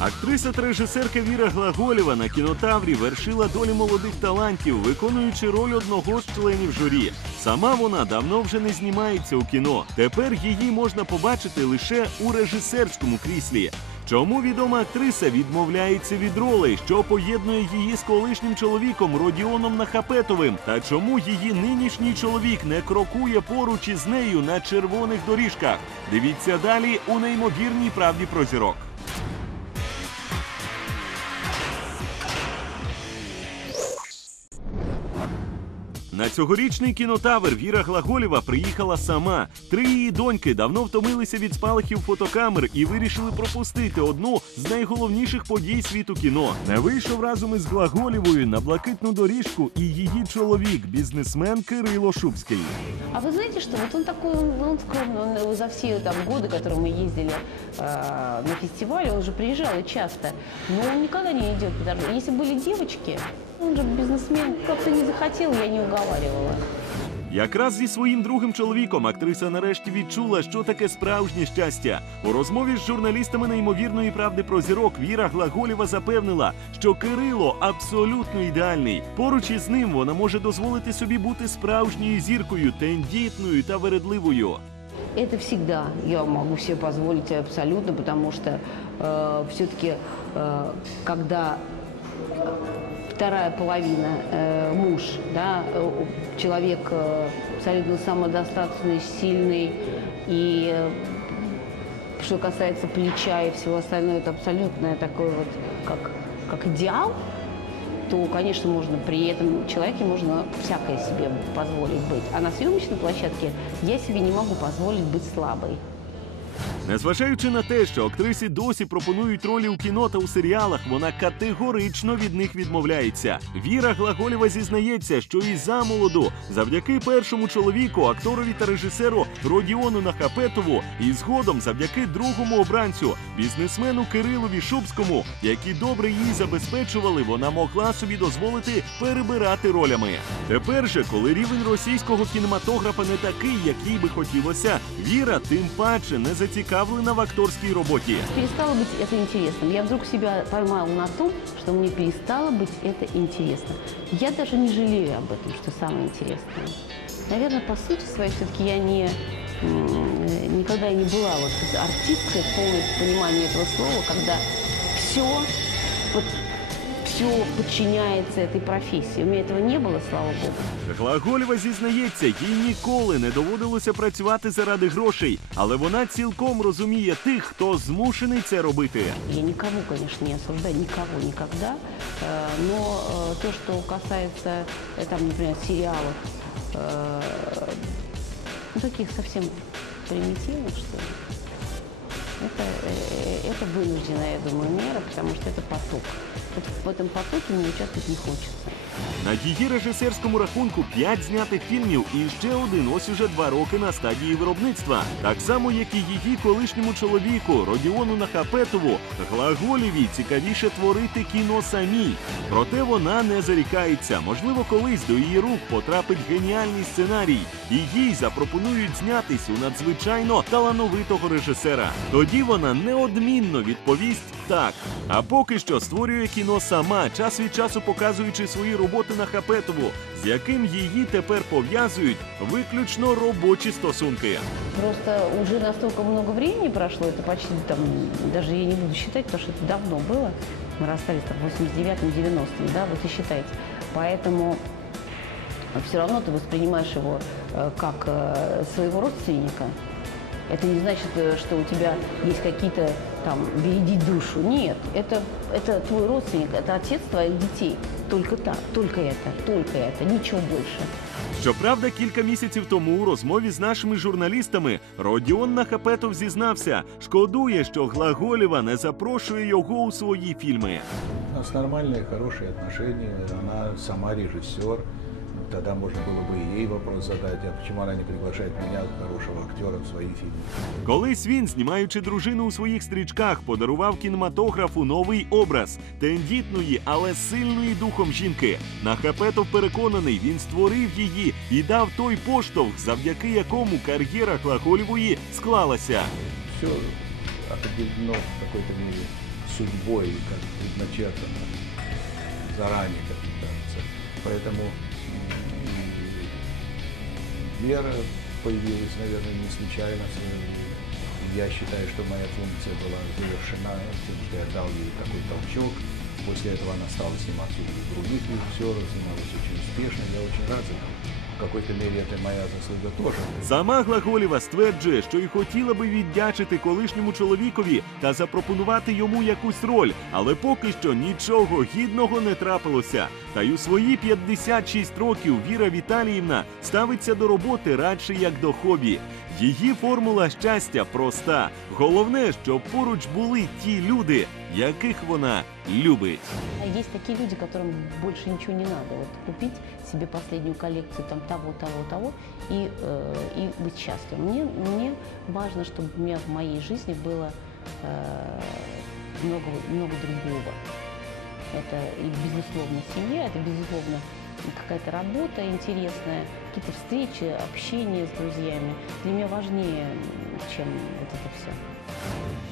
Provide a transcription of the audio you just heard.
Актриса та режисерка Віра Глаголєва на кінотаврі вершила долі молодих талантів, виконуючи роль одного з членів журі. Сама вона давно вже не знімається у кіно. Тепер її можна побачити лише у режисерському кріслі. Чому відома актриса відмовляється від ролей, що поєднує її з колишнім чоловіком Родіоном Нахапетовим? Та чому її нинішній чоловік не крокує поруч із нею на червоних доріжках? Дивіться далі у неймовірній правді про зірок. На цьогорічний кінотавр Віра Глаголєва приїхала сама. Три її доньки давно втомилися від спалахів фотокамер і вирішили пропустити одну з найголовніших подій світу кіно. Не вийшов разом із Глаголєвою на блакитну доріжку і її чоловік, бізнесмен Кирило Шубський. А вы знаете, что вот он такой, он, он скромный, он за все там годы, которые мы ездили э, на фестивале, он уже приезжал и часто, но он никогда не идет по дороге. Если были девочки, он же бизнесмен, как-то не захотел, я не уговаривала. Якраз зі своїм другим чоловіком актриса нарешті відчула, що таке справжнє щастя. У розмові з журналістами неймовірної правди про зірок Віра Глаголєва запевнила, що Кирило абсолютно ідеальний. Поруч із ним вона може дозволити собі бути справжньою зіркою, тендітною та вередливою. Это всегда я могу себе позволить абсолютно, потому что все-таки, когда вторая половина, э, муж, да, э, человек э, абсолютно самодостаточный, сильный, и э, что касается плеча и всего остального, это абсолютно такой вот, как, как идеал, то, конечно, можно при этом человеке можно всякое себе позволить быть. А на съемочной площадке я себе не могу позволить быть слабой. Незважаючи на те, що актрисі досі пропонують ролі у кіно та у серіалах, вона категорично від них відмовляється. Віра Глаголєва зізнається, що і замолоду, завдяки першому чоловіку, акторові та режисеру Родіону Нахапетову, і згодом завдяки другому обранцю, бізнесмену Кирилові Шубському, які добре її забезпечували, вона могла собі дозволити перебирати ролями. Тепер же, коли рівень російського кінематографа не такий, як їй би хотілося, Віра тим паче не зацікавлена в акторській роботі. Перестало быть это интересным. Я вдруг себя поймала на том, что мне перестало быть это интересно. Я даже не жалею об этом, что самое интересное. Наверное, по сути своей все-таки я не, никогда не была вот артисткой в полном понимании этого слова, когда все, вот, все подчиняется этой профессии. У меня этого не было, слава богу. Глаголєва зізнається, їй ніколи не доводилося працювати заради грошей, але вона цілком розуміє тих, хто змушений це робити. Я никого, конечно, не осуждаю, никого, никогда. Э, Но э, то, что касается, э, там, например, сериалов, э, ну, таких совсем примитивных, что ли, это, э, это вынужденная, я думаю, мера, потому что это поток. В этом потоке мне участвовать не хочется. На її режисерському рахунку п'ять знятих фільмів і ще один ось уже два роки на стадії виробництва. Так само, як і її колишньому чоловіку Родіону Нахапетову, Глаголєві цікавіше творити кіно самій. Проте вона не зарікається. Можливо, колись до її рук потрапить геніальний сценарій, і їй запропонують знятись у надзвичайно талановитого режисера. Тоді вона неодмінно відповість так. А поки що створює кіно сама, час від часу показуючи свої роботи на Хапетову, з яким її тепер пов'язують виключно робочі стосунки. Просто уже настолько много времени прошло, это почти там, даже я не буду считать, потому что это давно было. Мы расстались там в 89-м, 90-м, да, вот и считайте. Поэтому все равно ты воспринимаешь его э, как э, своего родственника. Это не значит, э, что у тебя есть какие-то там береги душу. Нет, это, это твой родственник, это отец твоих детей. Только так, только это, только это, ничего больше. Щоправда, кілька місяців тому у розмові з нашими журналістами Родіон Нахапетов зізнався, шкодує, що Глаголєва не запрошує його у свої фільми. У нас нормальные, хорошие отношения. Она сама режиссер. Тогда можно было бы и ей вопрос задать, а почему она не приглашает меня, хорошего актера, в свои фильмы. Колись він, знімаючи дружину у своїх стрічках, подарував кінематографу новий образ тендітної, але сильної духом жінки. Нахапетов переконаний, він створив її і дав той поштовх, завдяки якому кар'єра Глаголєвої склалася. Все определено в какой-то мере судьбой, как предначертано заранее, как мне кажется. Поэтому м, Вера появилась, наверное, не случайно. Я считаю, что моя функция была завершена тем, что я дал ей такой толчок. После этого она стала сниматься у других режиссеров, снималась очень успешно. Я очень рад за это. Какой-то мере это моя заслуга тоже. Сама Глаголєва стверджує, що й хотіла би віддячити колишньому чоловікові та запропонувати йому якусь роль, але поки що нічого гідного не трапилося. Та й у свої 56 років Віра Віталіївна ставиться до роботи радше як до хобі. Її формула щастя проста. Головне, щоб поруч були ті люди, яких вона любить. А Есть такие люди, которым больше ничего не надо. Вот купить себе последнюю коллекцию там того, того, того и, э, и быть счастливым. Мне, мне важно, чтобы у меня в моей жизни было э, много, много другого. Это и, безусловно, семья, это, безусловно, какая-то работа интересная, какие-то встречи, общение с друзьями. Для меня важнее, чем вот это все.